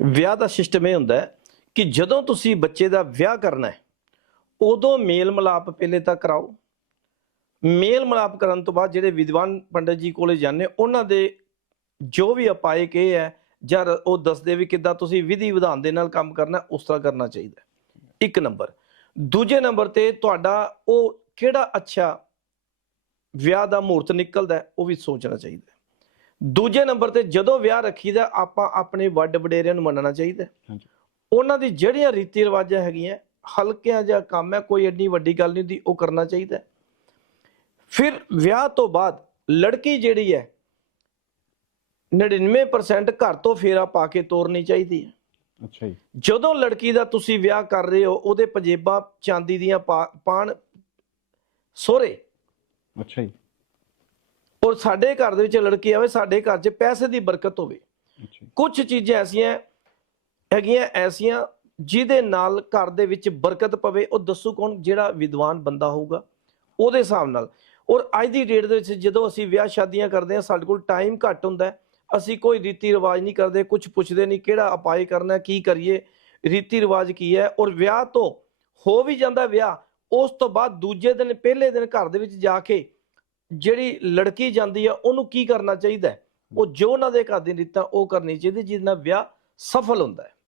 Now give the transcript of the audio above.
ਵਿਆਹ ਦਾ ਸਿਸਟਮ ਇਹ ਹੁੰਦਾ ਕਿ ਜਦੋਂ ਤੁਸੀਂ ਬੱਚੇ ਦਾ ਵਿਆਹ ਕਰਨਾ ਹੈ, ਉਦੋਂ ਮੇਲ ਮਿਲਾਪ ਪਹਿਲੇ ਤਾਂ ਕਰਾਓ। ਮੇਲ ਮਿਲਾਪ ਕਰਨ ਤੋਂ ਬਾਅਦ ਜਿਹੜੇ ਵਿਦਵਾਨ ਪੰਡਤ ਜੀ ਕੋਲੇ ਜਾਂਦੇ ਉਹਨਾਂ ਦੇ ਜੋ ਵੀ ਉਪਾਏ ਕਹੇ ਹੈ, ਜਾਂ ਉਹ ਦੱਸਦੇ ਵੀ ਕਿੱਦਾਂ ਤੁਸੀਂ ਵਿਧੀ ਵਿਧਾਨ ਦੇ ਨਾਲ ਕੰਮ ਕਰਨਾ, ਉਸ ਤਰ੍ਹਾਂ ਕਰਨਾ ਚਾਹੀਦਾ ਇੱਕ ਨੰਬਰ। ਦੂਜੇ ਨੰਬਰ ਤੇ ਤੁਹਾਡਾ ਉਹ ਕਿਹੜਾ ਅੱਛਾ ਵਿਆਹ ਦਾ ਮਹੂਰਤ ਨਿਕਲਦਾ ਉਹ ਵੀ ਸੋਚਣਾ ਚਾਹੀਦਾ ਦੂਜੇ ਨੰਬਰ ਤੇ ਜਦੋਂ ਵਿਆਹ ਰੱਖੀਦਾ ਆਪਾਂ ਆਪਣੇ ਵੱਡ ਵਡੇਰਿਆਂ ਨੂੰ ਮੰਨਣਾ ਚਾਹੀਦਾ ਉਹਨਾਂ ਦੀ ਜਿਹੜੀਆਂ ਰੀਤੀ ਰਿਵਾਜਾਂ ਹੈਗੀਆਂ ਹਲਕਿਆਂ ਜਿਹਾ ਕੰਮ ਹੈ ਕੋਈ ਐਡੀ ਵੱਡੀ ਗੱਲ ਨਹੀਂ ਹੁੰਦੀ ਉਹ ਕਰਨਾ ਚਾਹੀਦਾ। ਫਿਰ ਵਿਆਹ ਤੋਂ ਬਾਅਦ ਲੜਕੀ ਜਿਹੜੀ ਹੈ 99% ਘਰ ਤੋਂ ਫੇਰਾ ਪਾ ਕੇ ਤੋਰਨੀ ਚਾਹੀਦੀ ਹੈ। ਅੱਛਾ ਜੀ। ਜਦੋਂ ਲੜਕੀ ਦਾ ਤੁਸੀਂ ਵਿਆਹ ਕਰ ਰਹੇ ਹੋ ਉਹਦੇ ਪੰਜੇਬਾਂ ਚਾਂਦੀ ਦੀਆਂ ਪਾਣ ਸੋਹਰੇ। ਅੱਛਾ ਜੀ। ਔਰ ਸਾਡੇ ਘਰ ਦੇ ਵਿੱਚ ਲੜਕੀ ਆਵੇ ਸਾਡੇ ਘਰ 'ਚ ਪੈਸੇ ਦੀ ਬਰਕਤ ਹੋਵੇ। ਕੁਝ ਚੀਜ਼ਾਂ ਐਸੀਆਂ ਹੈਗੀਆਂ ਐਸੀਆਂ ਜਿਹਦੇ ਨਾਲ ਘਰ ਦੇ ਵਿੱਚ ਬਰਕਤ ਪਵੇ। ਉਹ ਦੱਸੂ ਕੌਣ ਜਿਹੜਾ ਵਿਦਵਾਨ ਬੰਦਾ ਹੋਊਗਾ ਉਹਦੇ ਹਿਸਾਬ ਨਾਲ। ਔਰ ਅੱਜ ਦੀ ਡੇਟ ਦੇ ਵਿੱਚ ਜਦੋਂ ਅਸੀਂ ਵਿਆਹ ਸ਼ਾਦੀਆਂ ਕਰਦੇ ਹਾਂ ਸਾਡੇ ਕੋਲ ਟਾਈਮ ਘੱਟ ਹੁੰਦਾ ਅਸੀਂ ਕੋਈ ਰੀਤੀ ਰਿਵਾਜ ਨਹੀਂ ਕਰਦੇ ਕੁਝ ਪੁੱਛਦੇ ਨਹੀਂ ਕਿਹੜਾ ਉਪਾਅ ਕਰਨਾ ਕੀ ਕਰੀਏ ਰੀਤੀ ਰਿਵਾਜ ਕੀ ਹੈ। ਔਰ ਵਿਆਹ ਤੋਂ ਹੋ ਵੀ ਜਾਂਦਾ ਵਿਆਹ ਉਸ ਤੋਂ ਬਾਅਦ ਦੂਜੇ ਦਿਨ ਪਹਿਲੇ ਦਿਨ ਘਰ ਦੇ ਵਿੱਚ ਜਾ ਕੇ ਜਿਹੜੀ ਲੜਕੀ ਜਾਂਦੀ ਆ, ਉਹਨੂੰ ਕੀ ਕਰਨਾ ਚਾਹੀਦਾ ਉਹ ਜੋ ਉਹਨਾਂ ਦੇ ਘਰ ਦੀ ਰੀਤਾਂ ਉਹ ਕਰਨੀ ਚਾਹੀਦੀ, ਜਿਹਦੇ ਨਾਲ ਵਿਆਹ ਸਫਲ ਹੁੰਦਾ ਹੈ।